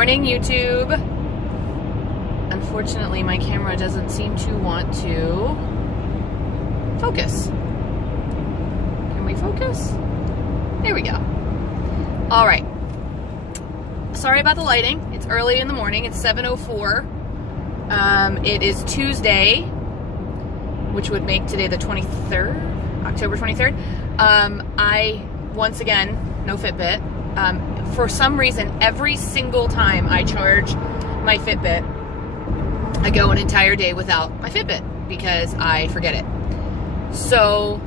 morning, YouTube. Unfortunately, my camera doesn't seem to want to focus. Can we focus? There we go. All right. Sorry about the lighting. It's early in the morning. It's 7:04. It is Tuesday, which would make today the 23rd, October 23rd. I, once again, no Fitbit. For some reason, every single time I charge my Fitbit, I go an entire day without my Fitbit because I forget it. So,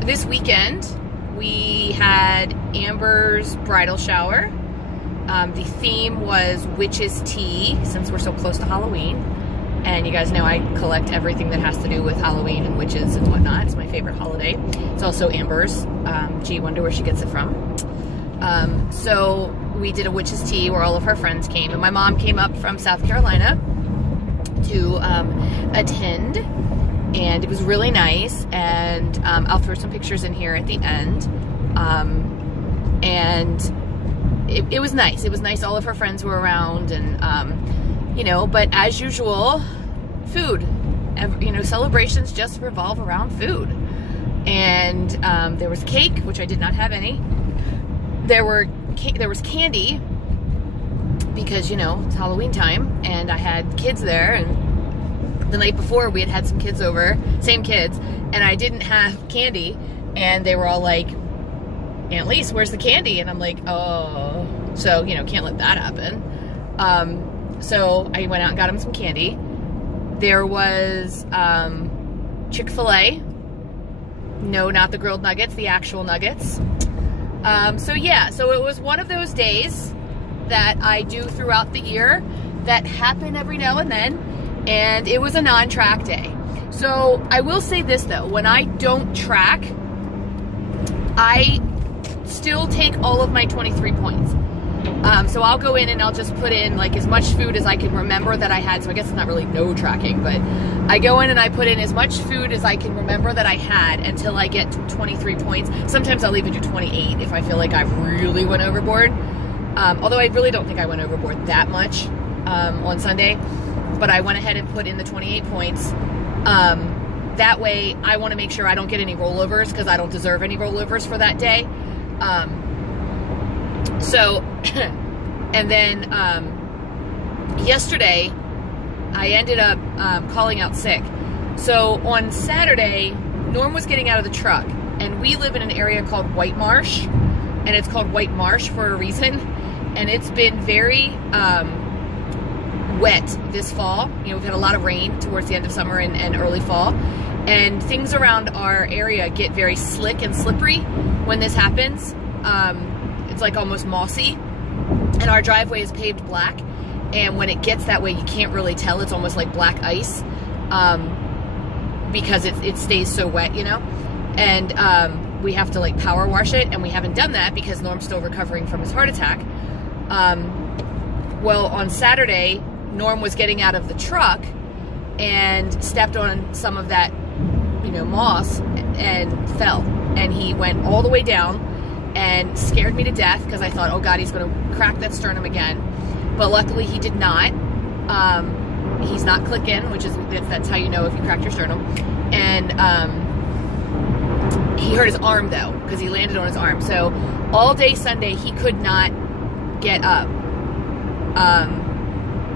this weekend, we had Amber's bridal shower. The theme was witch's tea, since we're so close to Halloween. And you guys know I collect everything that has to do with Halloween and witches and whatnot. It's my favorite holiday. It's also Amber's. Gee, wonder where she gets it from. So we did a witch's tea where all of her friends came. And my mom came up from South Carolina to attend. And it was really nice. And I'll throw some pictures in here at the end. And it was nice. It was nice. All of her friends were around. And you know, but as usual, food. You know, celebrations just revolve around food. And there was cake, which I did not have any. There was candy because, you know, it's Halloween time, and I had kids there. And the night before, we had some kids over, same kids, and I didn't have candy. And they were all like, "Aunt Lise, where's the candy?" And I'm like, "Oh." So, you know, can't let that happen. So I went out and got him some candy. There was Chick-fil-A. No, not the grilled nuggets, the actual nuggets. So yeah, so it was one of those days that I do throughout the year that happen every now and then, and it was a non-track day. So I will say this though, when I don't track, I still take all of my 23 points. So I'll go in and I'll just put in like as much food as I can remember that I had. So I guess it's not really no tracking, but I go in and I put in as much food as I can remember that I had until I get to 23 points. Sometimes I'll even do 28 if I feel like I've really went overboard. Although I really don't think I went overboard that much on Sunday, but I went ahead and put in the 28 points. That way I want to make sure I don't get any rollovers because I don't deserve any rollovers for that day. So, and then yesterday, I ended up calling out sick. So on Saturday, Norm was getting out of the truck, and we live in an area called White Marsh, and it's called White Marsh for a reason, and it's been very wet this fall. You know, we've had a lot of rain towards the end of summer and early fall, and things around our area get very slick and slippery when this happens. It's like almost mossy, and our driveway is paved black, and when it gets that way you can't really tell. It's almost like black ice because it stays so wet, you know, and we have to like power wash it, and we haven't done that because Norm's still recovering from his heart attack. Well, on Saturday, Norm was getting out of the truck and stepped on some of that, you know, moss and fell, and he went all the way down and scared me to death because I thought, oh God, he's going to crack that sternum again. But luckily he did not. He's not clicking, which is, that's how you know if you cracked your sternum. And he hurt his arm though, because he landed on his arm. So all day Sunday he could not get up.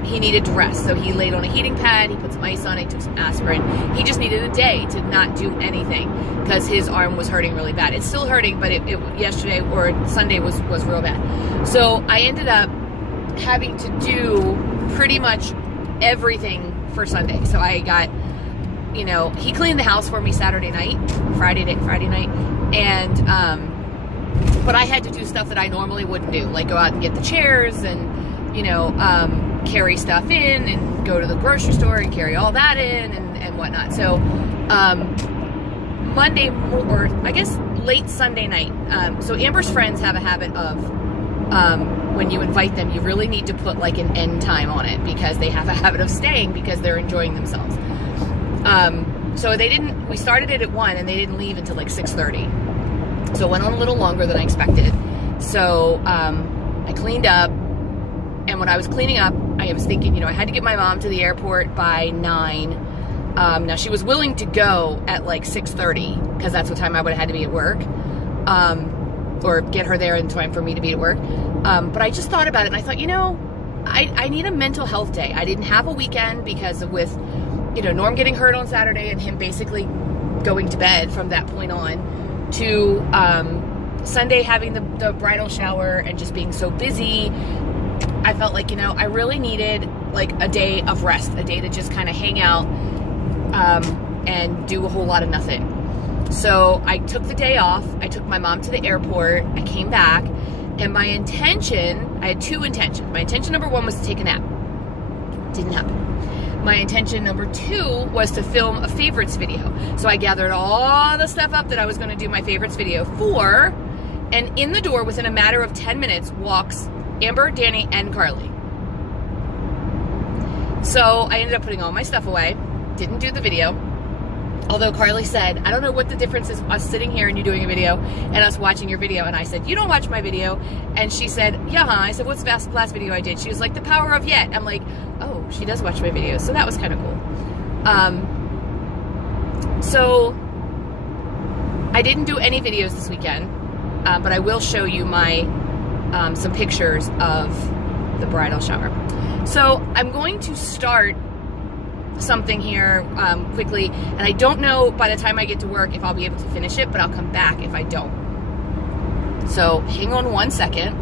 He needed to rest. So he laid on a heating pad, he put some ice on it, took some aspirin. He just needed a day to not do anything because his arm was hurting really bad. It's still hurting, but it yesterday or Sunday was real bad. So I ended up having to do pretty much everything for Sunday. So I got, you know, he cleaned the house for me Saturday night, Friday night, and but I had to do stuff that I normally wouldn't do, like go out and get the chairs and, you know, carry stuff in and go to the grocery store and carry all that in and whatnot. So Monday, or I guess late Sunday night, so Amber's friends have a habit of when you invite them, you really need to put like an end time on it because they have a habit of staying because they're enjoying themselves. So we started it at 1 and they didn't leave until like 6:30. So it went on a little longer than I expected. So I cleaned up, and when I was cleaning up, I was thinking, you know, I had to get my mom to the airport by 9. Now she was willing to go at like 6:30 because that's what time I would have had to be at work, or get her there in time for me to be at work. But I just thought about it, and I thought, you know, I need a mental health day. I didn't have a weekend because of with, you know, Norm getting hurt on Saturday and him basically going to bed from that point on to Sunday having the bridal shower and just being so busy. I felt like, you know, I really needed like a day of rest, a day to just kind of hang out and do a whole lot of nothing. So I took the day off. I took my mom to the airport. I came back, and my intention, I had 2 intentions. My intention number 1 was to take a nap. Didn't happen. My intention number 2 was to film a favorites video. So I gathered all the stuff up that I was going to do my favorites video for, and in the door within a matter of 10 minutes walks Amber, Danny, and Carly. So I ended up putting all my stuff away, didn't do the video. Although Carly said, I don't know what the difference is, us sitting here and you doing a video and us watching your video. And I said, you don't watch my video. And she said, yeah, huh? I said, what's the last video I did? She was like, The Power of Yet. I'm like, oh, she does watch my videos. So that was kind of cool. So I didn't do any videos this weekend, but I will show you my some pictures of the bridal shower. So I'm going to start something here quickly, and I don't know by the time I get to work if I'll be able to finish it, but I'll come back if I don't. So hang on one second.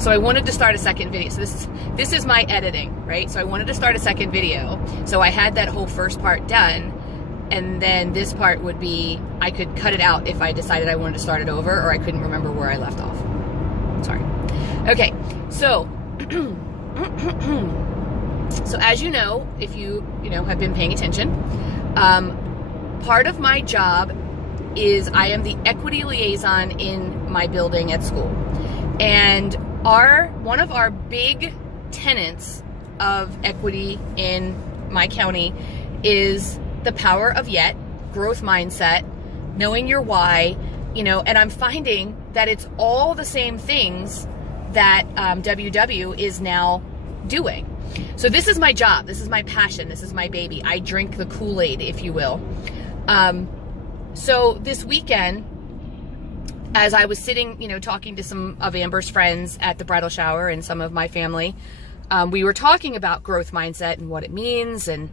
So I wanted to start a second video. So this is my editing, right? So I wanted to start a second video. So I had that whole first part done, and then this part would be, I could cut it out if I decided I wanted to start it over, or I couldn't remember where I left off. Sorry. Okay, so so as you know, if you have been paying attention, part of my job is I am the equity liaison in my building at school. And one of our big tenets of equity in my county is the power of yet, growth mindset, knowing your why, and I'm finding that it's all the same things that WW is now doing. So this is my job. This is my passion. This is my baby. I drink the Kool-Aid, if you will. So this weekend, as I was sitting, talking to some of Amber's friends at the bridal shower and some of my family, we were talking about growth mindset and what it means, and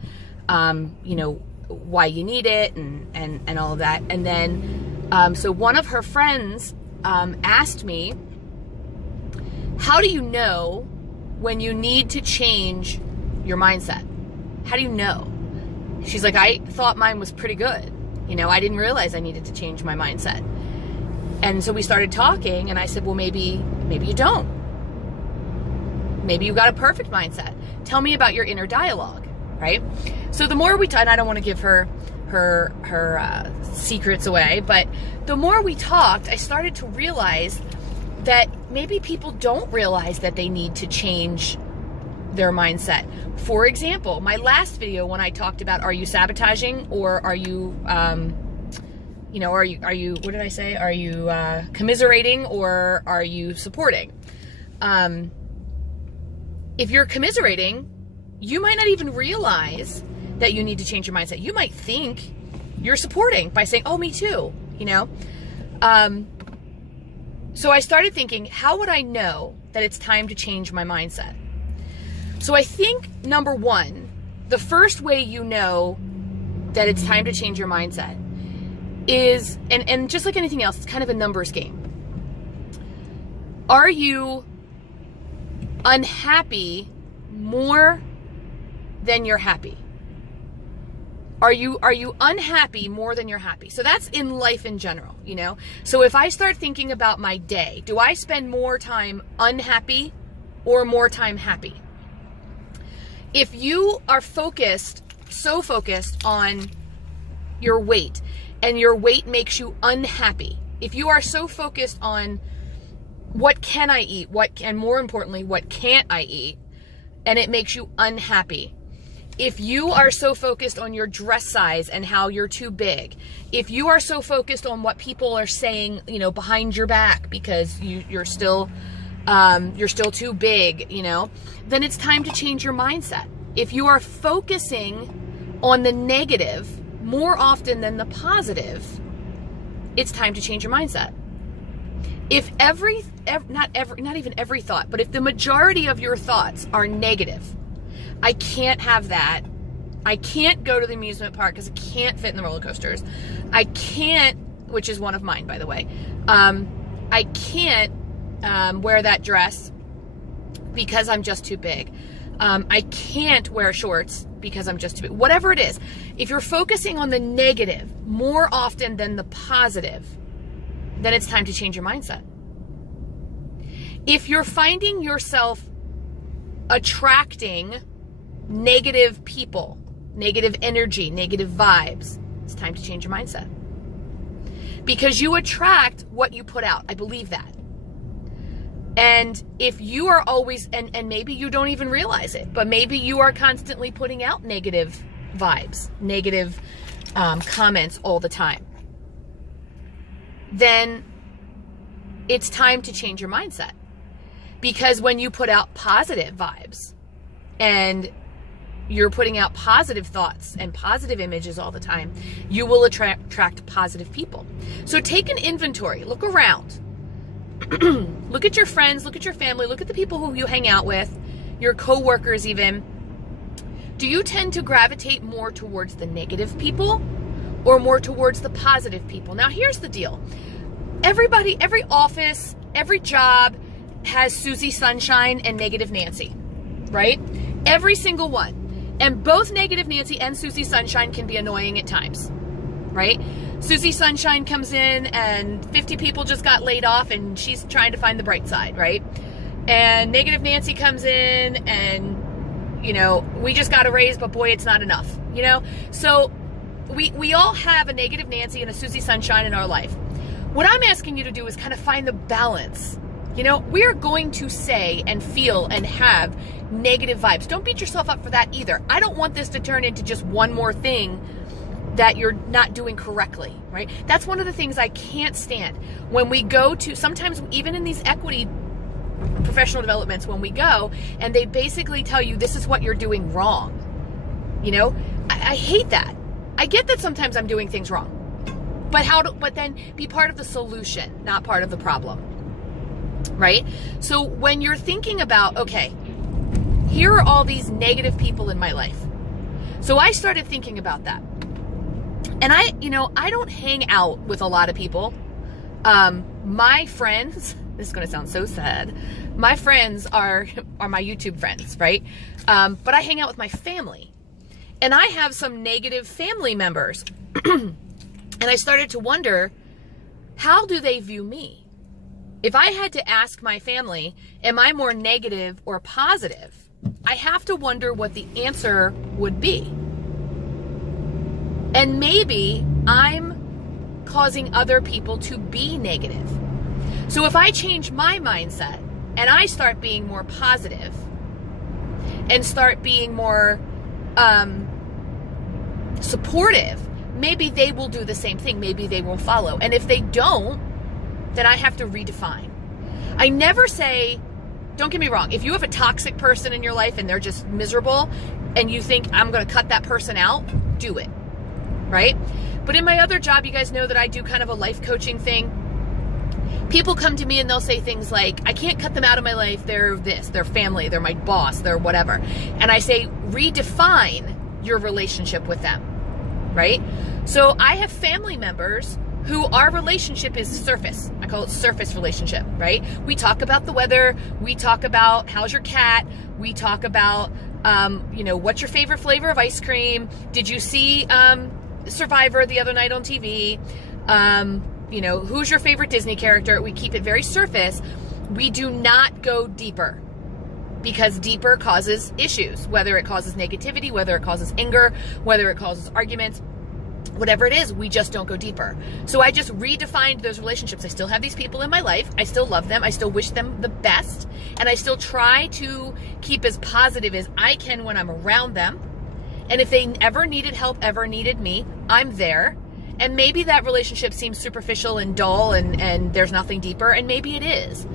why you need it, and all of that. And then, so one of her friends asked me, how do you know when you need to change your mindset? How do you know? She's like, I thought mine was pretty good. I didn't realize I needed to change my mindset. And so we started talking, and I said, well, maybe you don't. Maybe you got a perfect mindset. Tell me about your inner dialogue, right? So the more we talk, and I don't want to give her secrets away, but the more we talked, I started to realize that maybe people don't realize that they need to change their mindset. For example, my last video when I talked about, are you sabotaging, or are you, are you, what did I say? Are you commiserating, or are you supporting? If you're commiserating, you might not even realize that you need to change your mindset. You might think you're supporting by saying, oh, me too, So I started thinking, how would I know that it's time to change my mindset? So I think, number one, the first way you know that it's time to change your mindset is, and just like anything else, it's kind of a numbers game. Are you unhappy more than you're happy? Are you unhappy more than you're happy? So that's in life in general, So if I start thinking about my day, do I spend more time unhappy or more time happy? If you are so focused on your weight, and your weight makes you unhappy, if you are so focused on what can I eat, and more importantly, what can't I eat, and it makes you unhappy, If you are so focused on your dress size and how you're too big, if you are so focused on what people are saying, you know, behind your back because you're still too big, you know, then it's time to change your mindset. If you are focusing on the negative more often than the positive, it's time to change your mindset. If not even every thought, but if the majority of your thoughts are negative, I can't have that. I can't go to the amusement park because I can't fit in the roller coasters. I can't, which is one of mine, by the way. I can't wear that dress because I'm just too big. I can't wear shorts because I'm just too big. Whatever it is, if you're focusing on the negative more often than the positive, then it's time to change your mindset. If you're finding yourself attracting negative people, negative energy, negative vibes, it's time to change your mindset. Because you attract what you put out. I believe that. And if you are always, and maybe you don't even realize it, but maybe you are constantly putting out negative vibes, negative comments all the time, then it's time to change your mindset. Because when you put out positive vibes and you're putting out positive thoughts and positive images all the time, you will attract positive people. So take an inventory, look around. Look at your friends, look at your family, look at the people who you hang out with, your coworkers even. Do you tend to gravitate more towards the negative people or more towards the positive people? Now here's the deal. Everybody, every office, every job has Susie Sunshine and Negative Nancy, right? Every single one. And both Negative Nancy and Susie Sunshine can be annoying at times, right? Susie Sunshine comes in and 50 people just got laid off and she's trying to find the bright side, right? And Negative Nancy comes in and, you know, we just got a raise, but boy, it's not enough, you know? So we all have a Negative Nancy and a Susie Sunshine in our life. What I'm asking you to do is kind of find the balance. You know, we're going to say and feel and have negative vibes. Don't beat yourself up for that either. I don't want this to turn into just one more thing that you're not doing correctly, right? That's one of the things I can't stand. When we go to, sometimes even in these equity professional developments, when we go and they basically tell you this is what you're doing wrong. You know, I hate that. I get that sometimes I'm doing things wrong. But then be part of the solution, not part of the problem. Right? So when you're thinking about, okay, here are all these negative people in my life. So I started thinking about that. And I don't hang out with a lot of people. My friends, this is going to sound so sad. My friends are my YouTube friends, right? But I hang out with my family. And I have some negative family members. And I started to wonder, how do they view me? If I had to ask my family, am I more negative or positive? I have to wonder what the answer would be. And maybe I'm causing other people to be negative. So if I change my mindset and I start being more positive and start being more supportive, maybe they will do the same thing. Maybe they will follow. And if they don't, then I have to redefine. I never say, don't get me wrong, if you have a toxic person in your life and they're just miserable and you think I'm going to cut that person out, do it, right? But in my other job, you guys know that I do kind of a life coaching thing. People come to me and they'll say things like, I can't cut them out of my life. They're this, they're family, they're my boss, they're whatever. And I say, redefine your relationship with them, right? So I have family members who our relationship is surface. I call it surface relationship, right? We talk about the weather. We talk about how's your cat. We talk about, what's your favorite flavor of ice cream? Did you see Survivor the other night on TV? Who's your favorite Disney character? We keep it very surface. We do not go deeper because deeper causes issues, whether it causes negativity, whether it causes anger, whether it causes arguments. Whatever it is, we just don't go deeper. So I just redefined those relationships. I still have these people in my life. I still love them. I still wish them the best. And I still try to keep as positive as I can when I'm around them. And if they ever needed help, ever needed me, I'm there. And maybe that relationship seems superficial and dull and there's nothing deeper, and maybe it is.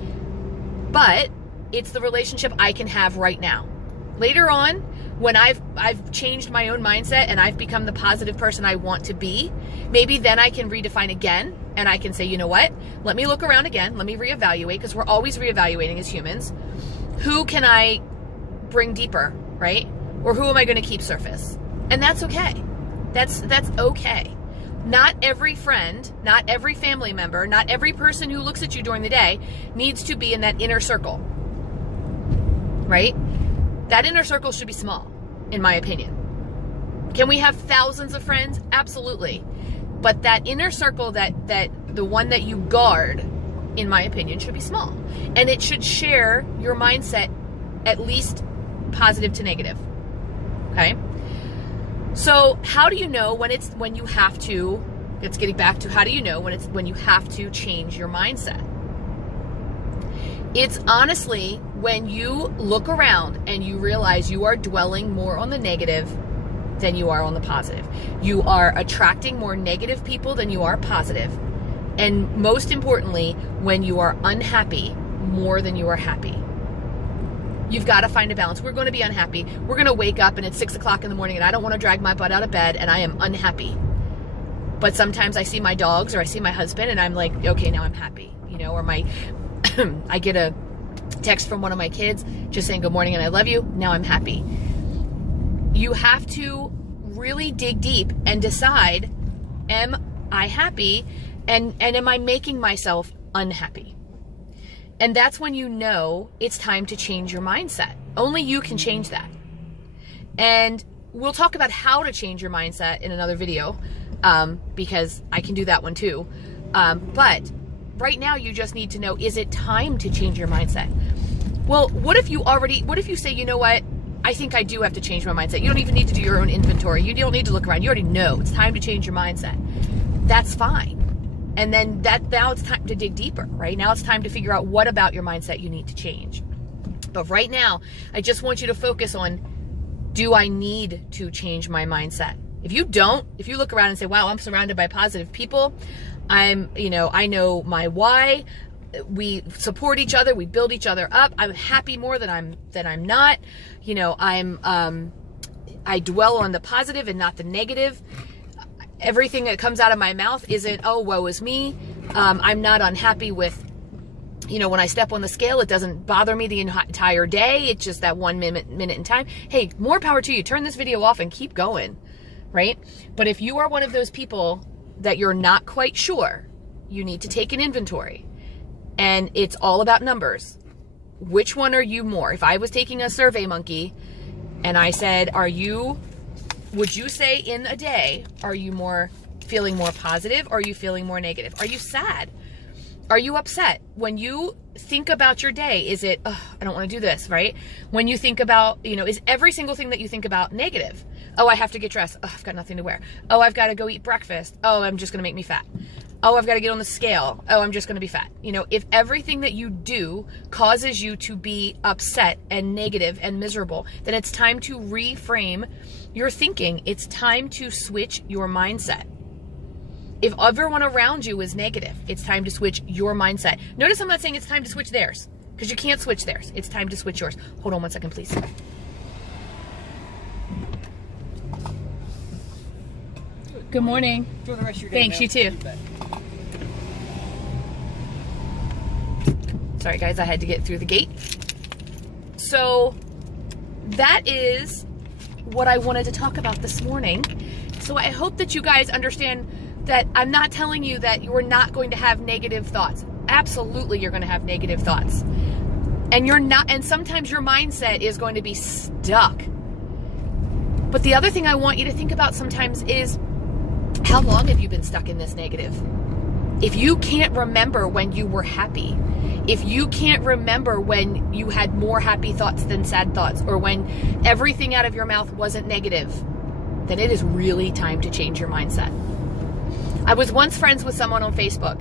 But it's the relationship I can have right now. Later on, when I've changed my own mindset and I've become the positive person I want to be, maybe then I can redefine again, and I can say, you know what? Let me look around again. Let me reevaluate, because we're always reevaluating as humans. Who can I bring deeper, right? Or who am I going to keep surface? And that's okay. That's okay. Not every friend, not every family member, not every person who looks at you during the day needs to be in that inner circle, right? That inner circle should be small, in my opinion. Can we have thousands of friends? Absolutely. But that inner circle, that the one that you guard, in my opinion, should be small. And it should share your mindset, at least positive to negative. Okay? So how do you know when you have to, it's getting back to how do you know when you have to change your mindset? It's honestly when you look around and you realize you are dwelling more on the negative than you are on the positive. You are attracting more negative people than you are positive. And most importantly, when you are unhappy more than you are happy. You've got to find a balance. We're going to be unhappy. We're going to wake up and it's 6 o'clock in the morning and I don't want to drag my butt out of bed and I am unhappy. But sometimes I see my dogs or I see my husband and I'm like, okay, now I'm happy. You know, or I get a text from one of my kids just saying good morning and I love you. Now I'm happy. You have to really dig deep and decide, am I happy and am I making myself unhappy? And that's when you know it's time to change your mindset. Only you can change that. And we'll talk about how to change your mindset in another video, because I can do that one too. But right now you just need to know, is it time to change your mindset? Well, what if you say, you know what? I think I do have to change my mindset. You don't even need to do your own inventory. You don't need to look around. You already know it's time to change your mindset. That's fine. And then now it's time to dig deeper, right? Now it's time to figure out what about your mindset you need to change. But right now, I just want you to focus on, do I need to change my mindset? If you look around and say, wow, I'm surrounded by positive people. I know my why. We support each other. We build each other up. I'm happy more than I'm not. You know, I dwell on the positive and not the negative. Everything that comes out of my mouth isn't, oh, woe is me. I'm not unhappy with, when I step on the scale, it doesn't bother me the entire day. It's just that 1 minute in time. Hey, more power to you. Turn this video off and keep going, right? But if you are one of those people that you're not quite sure, you need to take an inventory. And it's all about numbers. Which one are you more? If I was taking a Survey Monkey and I said, would you say in a day, are you feeling more positive? Or are you feeling more negative? Are you sad? Are you upset? When you think about your day, is it, oh, I don't want to do this, right? When you think about, is every single thing that you think about negative? Oh, I have to get dressed. Oh, I've got nothing to wear. Oh, I've got to go eat breakfast. Oh, I'm just going to make me fat. Oh, I've got to get on the scale. Oh, I'm just going to be fat. If everything that you do causes you to be upset and negative and miserable, then it's time to reframe your thinking. It's time to switch your mindset. If everyone around you is negative, it's time to switch your mindset. Notice I'm not saying it's time to switch theirs, because you can't switch theirs. It's time to switch yours. Hold on 1 second, please. Good morning. Enjoy the rest of your day. Thanks, you too. Sorry guys, I had to get through the gate. So that is what I wanted to talk about this morning. So I hope that you guys understand that I'm not telling you that you're not going to have negative thoughts. Absolutely you're going to have negative thoughts. And sometimes your mindset is going to be stuck. But the other thing I want you to think about sometimes is, how long have you been stuck in this negative? If you can't remember when you were happy, if you can't remember when you had more happy thoughts than sad thoughts, or when everything out of your mouth wasn't negative, then it is really time to change your mindset. I was once friends with someone on Facebook,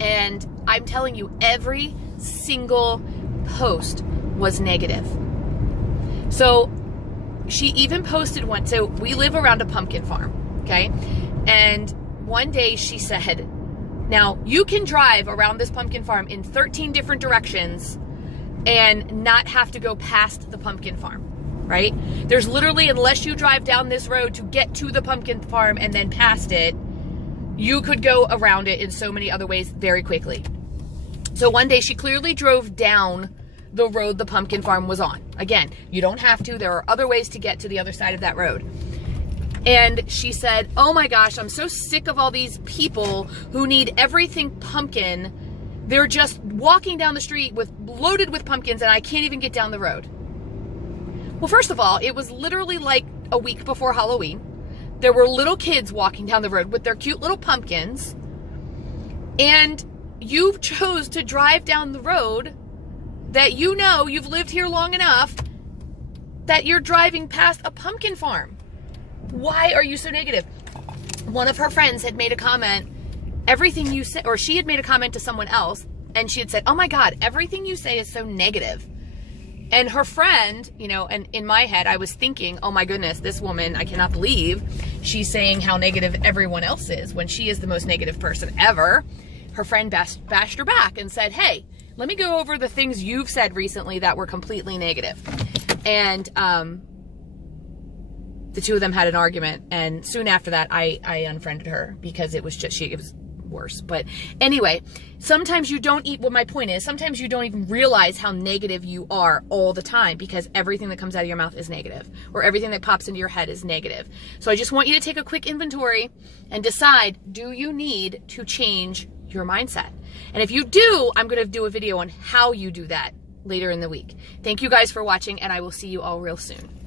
and I'm telling you, every single post was negative. So she even posted one. So we live around a pumpkin farm, okay? And one day she said, now you can drive around this pumpkin farm in 13 different directions and not have to go past the pumpkin farm, right? There's literally, unless you drive down this road to get to the pumpkin farm and then past it, you could go around it in so many other ways very quickly. So one day she clearly drove down the road the pumpkin farm was on. Again, you don't have to. There are other ways to get to the other side of that road. And she said, oh my gosh, I'm so sick of all these people who need everything pumpkin. They're just walking down the street loaded with pumpkins and I can't even get down the road. Well, first of all, it was literally like a week before Halloween. There were little kids walking down the road with their cute little pumpkins. And you chose to drive down the road that you know you've lived here long enough that you're driving past a pumpkin farm. Why are you so negative? One of her friends had made a comment, everything you say, or she had made a comment to someone else, and she had said, oh my God, everything you say is so negative. And her friend, you know, and in my head, I was thinking, oh my goodness, this woman, I cannot believe she's saying how negative everyone else is when she is the most negative person ever. Her friend bashed her back and said, hey, let me go over the things you've said recently that were completely negative. And the two of them had an argument. And soon after that, I unfriended her because it was just, it was worse. But anyway, sometimes you don't well, my point is, sometimes you don't even realize how negative you are all the time because everything that comes out of your mouth is negative, or everything that pops into your head is negative. So I just want you to take a quick inventory and decide, do you need to change your mindset? And if you do, I'm going to do a video on how you do that later in the week. Thank you guys for watching, and I will see you all real soon.